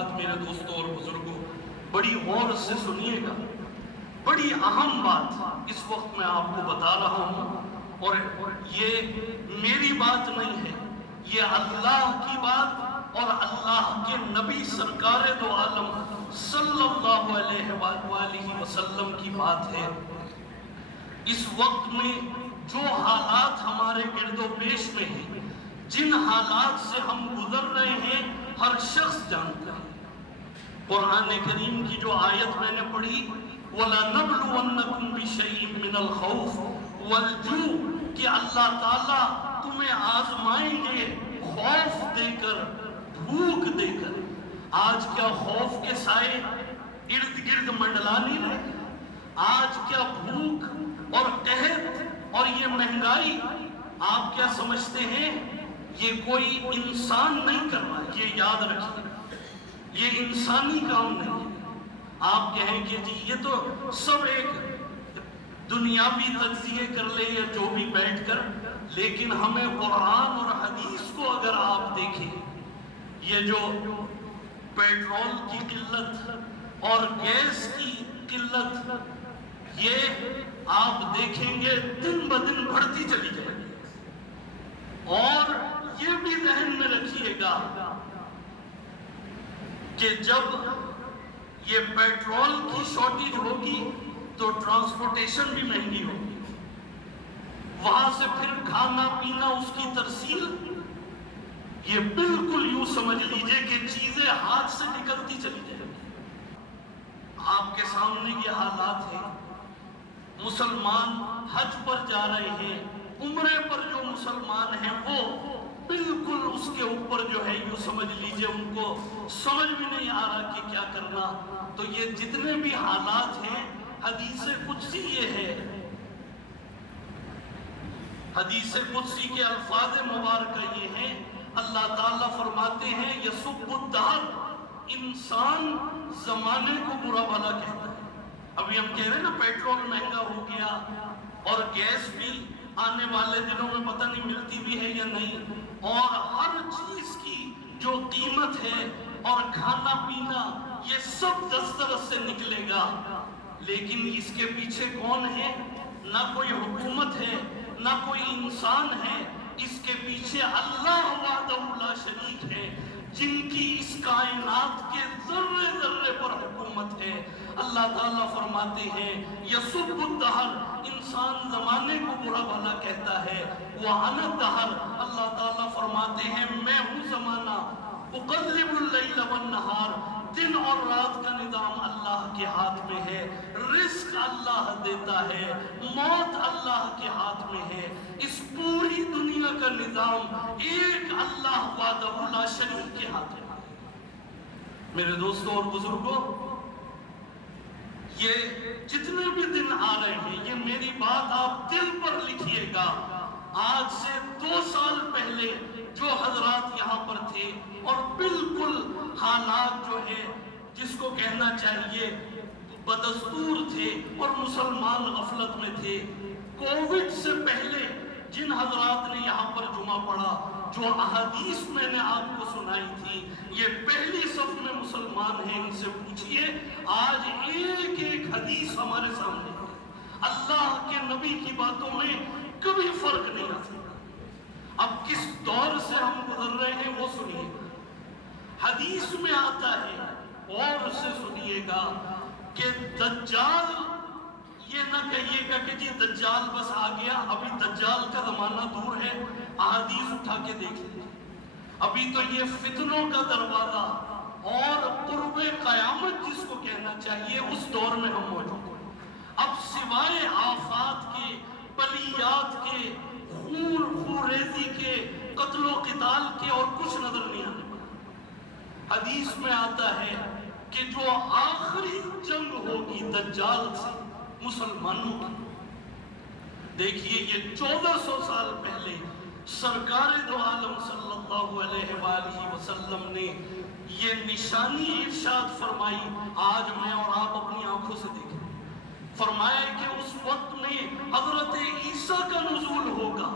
بات میرے دوستوں اور بزرگوں بڑی غور سے سنیے گا، بڑی اہم بات اس وقت میں آپ کو بتا رہا ہوں، اور یہ میری بات نہیں ہے، یہ اللہ کی بات اور اللہ کے نبی سرکار دو عالم صلی اللہ علیہ وآلہ وسلم کی بات ہے۔ اس وقت میں جو حالات ہمارے گرد و پیش میں ہیں، جن حالات سے ہم گزر رہے ہیں، ہر شخص جانتا ہے۔ قرآن کریم کی جو آیت میں نے پڑھی وَلَنَبْلُوَنَّكُمْ بِشَيْءٍ مِّنَ الْخَوْفِ وَالْجُوعِ کہ اللہ تعالیٰ تمہیں آزمائیں گے خوف دے کر، بھوک دے کر۔ آج کیا خوف کے سائے ارد گرد منڈلا نہیں رہے؟ آج کیا بھوک اور قحط اور یہ مہنگائی، آپ کیا سمجھتے ہیں یہ کوئی انسان نہیں کر رہا؟ یہ یاد رکھیں، یہ انسانی کام نہیں ہے۔ آپ کہیں کہ جی یہ تو سب ایک دنیاوی تجزیے کر لے یا جو بھی بیٹھ کر، لیکن ہمیں قرآن اور حدیث کو اگر آپ دیکھیں، یہ جو پیٹرول کی قلت اور گیس کی قلت، یہ آپ دیکھیں گے دن بدن بڑھتی چلی جائے گی۔ اور یہ بھی ذہن میں رکھیے گا کہ جب یہ پیٹرول کی شارٹیج ہوگی تو ٹرانسپورٹیشن بھی مہنگی ہوگی، وہاں سے پھر کھانا پینا، اس کی ترسیل، یہ بالکل یوں سمجھ لیجئے کہ چیزیں ہاتھ سے نکلتی چلی جائیں گی۔ آپ کے سامنے یہ حالات ہیں، مسلمان حج پر جا رہے ہیں، عمرے پر جو مسلمان ہیں وہ بالکل اس کے اوپر جو ہے یوں سمجھ لیجئے ان کو سمجھ بھی نہیں آ رہا کہ کیا کرنا۔ تو یہ جتنے بھی حالات ہیں، حدیث قدسی یہ ہے، حدیث قدسی کے الفاظ مبارکہ یہ ہیں، اللہ تعالیٰ فرماتے ہیں یسب الدہر، انسان زمانے کو برا بھلا کہتا ہے۔ ابھی ہم کہہ رہے ہیں نا پیٹرول مہنگا ہو گیا اور گیس بھی آنے والے دنوں میں پتہ نہیں ملتی بھی ہے یا نہیں، اور ہر چیز کی جو قیمت ہے اور کھانا پینا یہ سب دسترس سے نکلے گا۔ لیکن اس کے پیچھے کون ہے؟ نہ کوئی حکومت ہے، نہ کوئی انسان ہے، اس کے پیچھے اللہ وحدہ لا شریک ہے، جن کی اس کائنات کے ذرے ذرے پر حکومت ہے۔ اللہ تعالیٰ فرماتے ہیں یسب الدہر، انسان زمانے کو برا بھلا کہتا ہے، وَأَنَا الدَّهْرُ، اللہ تعالیٰ فرماتے ہیں میں ہوں زمانہ، اقلب اللیل والنہار، دن اور رات کا نظام اللہ کے ہاتھ میں ہے، رزق اللہ دیتا ہے، موت اللہ کے ہاتھ میں ہے، اس پوری دنیا کا نظام ایک اللہ وحدہ لا شریک کے ہاتھ میں ہے۔ میرے دوستوں اور بزرگوں، یہ جتنے بھی دن آ رہے ہیں، یہ میری بات آپ دل پر لکھیے گا۔ آج سے 2 سال پہلے جو حضرات یہاں پر تھے اور بالکل حالات جو ہے جس کو کہنا چاہیے بدستور تھے اور مسلمان غفلت میں تھے، کووڈ سے پہلے جن حضرات نے یہاں پر جمعہ پڑھا، جو احادیث میں نے آپ کو سنائی تھی، یہ پہلی صف میں مسلمان ہیں، ان سے پوچھئے آج ایک ایک حدیث ہمارے سامنے ہے۔ اللہ کے نبی کی باتوں میں کبھی فرق نہیں آ سکتا۔ اب کس دور سے ہم گزر رہے ہیں وہ سنیے گا، حدیث میں آتا ہے، اور اسے سنیے گا کہ دجال، یہ نہ کہیے گا کہ جی دجال بس آ گیا، ابھی دجال کا زمانہ دور ہے، احادیث اٹھا کے دیکھ لیجیے، ابھی تو یہ فتنوں کا دروازہ اور قرب قیامت جس کو کہنا چاہیے اس دور میں ہم موجود ہیں۔ اب سوائے آفات کے، بلیات کے، خون ریزی کے، قتل و قتال کے اور کچھ نظر نہیں آنے والا۔ حدیث میں آتا ہے کہ جو آخری جنگ ہوگی دجال سے مسلمانوں کی، دیکھیے یہ 1400 سال پہلے سرکار دو عالم صلی اللہ علیہ وآلہ وسلم نے یہ نشانی ارشاد فرمائی، آج میں اور آپ اپنی آنکھوں سے دیکھیں۔ فرمایا کہ اس وقت میں حضرت عیسیٰ کا نزول ہوگا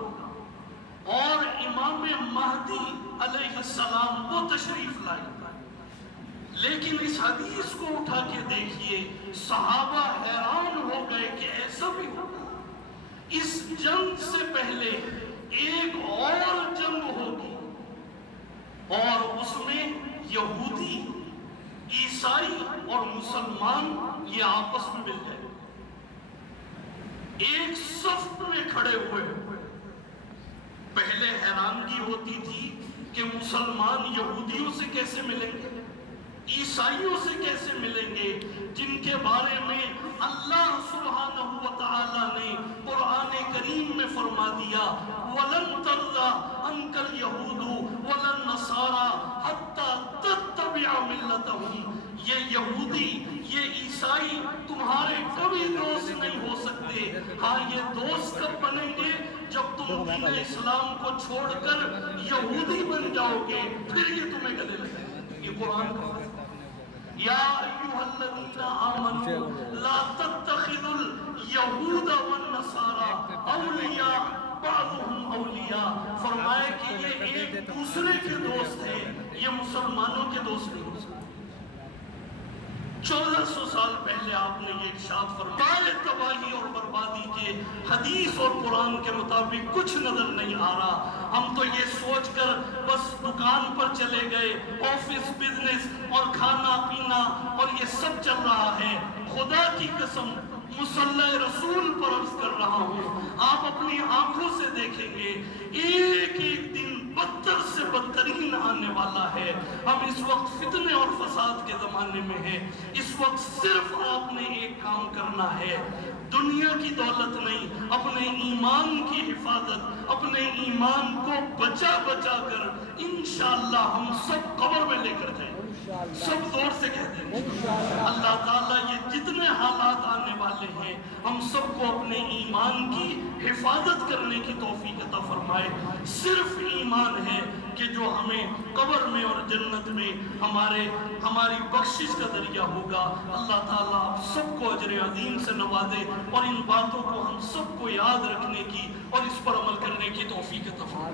اور امام مہدی علیہ السلام وہ تشریف لائے گا، حدیث کو اٹھا کے دیکھیے، صحابہ حیران ہو گئے کہ ایسا بھی ہوگا۔ اس جنگ سے پہلے ایک اور جنگ ہوگی اور اس میں یہودی، عیسائی اور مسلمان یہ آپس میں مل جائیں، ایک صف میں کھڑے ہوئے۔ پہلے حیرانگی ہوتی تھی کہ مسلمان یہودیوں سے کیسے ملیں گے، عیسائیوں سے کیسے ملیں گے، جن کے بارے میں اللہ سبحانہ وتعالی نے قرآن کریم میں فرما دیا وَلَن تَرْضَىٰ عَنْكَ الْيَهُودُ وَلَا النَّصَارَىٰ حَتَّىٰ تَتَّبِعَ مِلَّتَهُمْ۔ یہ یہودی، یہ عیسائی تمہارے کبھی دوست نہیں ہو سکتے۔ ہاں یہ دوست کب بنیں گے؟ جب تم دین اسلام کو چھوڑ کر یہودی بن جاؤ گے، پھر یہ تمہیں گلے لگیں گے۔ یہ قرآن کا یا ایھا الذین آمنوا لا تتخذوا اليہود والنصارى اولیاء بعضهم اولیاء۔ فرمائے کہ یہ ایک دوسرے کے دوست ہیں، یہ مسلمانوں کے دوست نہیں ہو سکتے۔ 1400 سال پہلے آپ نے یہ ارشاد فرمایا، تباہی اور بربادی کے حدیث اور قرآن کے مطابق کچھ نظر نہیں آ رہا۔ ہم تو یہ سوچ کر بس دکان پر چلے گئے، آفس بزنس اور کھانا پینا اور یہ سب چل رہا ہے۔ خدا کی قسم مصلی رسول پر عرض کر رہا ہوں، آپ اپنی آنکھوں سے دیکھیں گے ایک ایک دن بدتر سے بدترین آنے والا ہے۔ ہم اس وقت فتنے اور فساد کے زمانے میں ہیں۔ اس وقت صرف آپ نے ایک کام کرنا ہے، دنیا کی دولت نہیں، اپنے ایمان کی حفاظت، اپنے ایمان کو بچا بچا کر انشاءاللہ ہم سب قبر میں لے کر جائیں۔ سب زور سے کہتے ہیں اللہ تعالیٰ یہ جتنے حالات آنے والے ہیں ہم سب کو اپنے ایمان کی حفاظت کرنے کی توفیق عطا فرمائے۔ صرف ایمان ہے کہ جو ہمیں قبر میں اور جنت میں ہماری بخشش کا ذریعہ ہوگا۔ اللہ تعالیٰ آپ سب کو اجر عظیم سے نوازے اور ان باتوں کو ہم سب کو یاد رکھنے کی اور اس پر عمل کرنے کی توفیق عطا فرمائے۔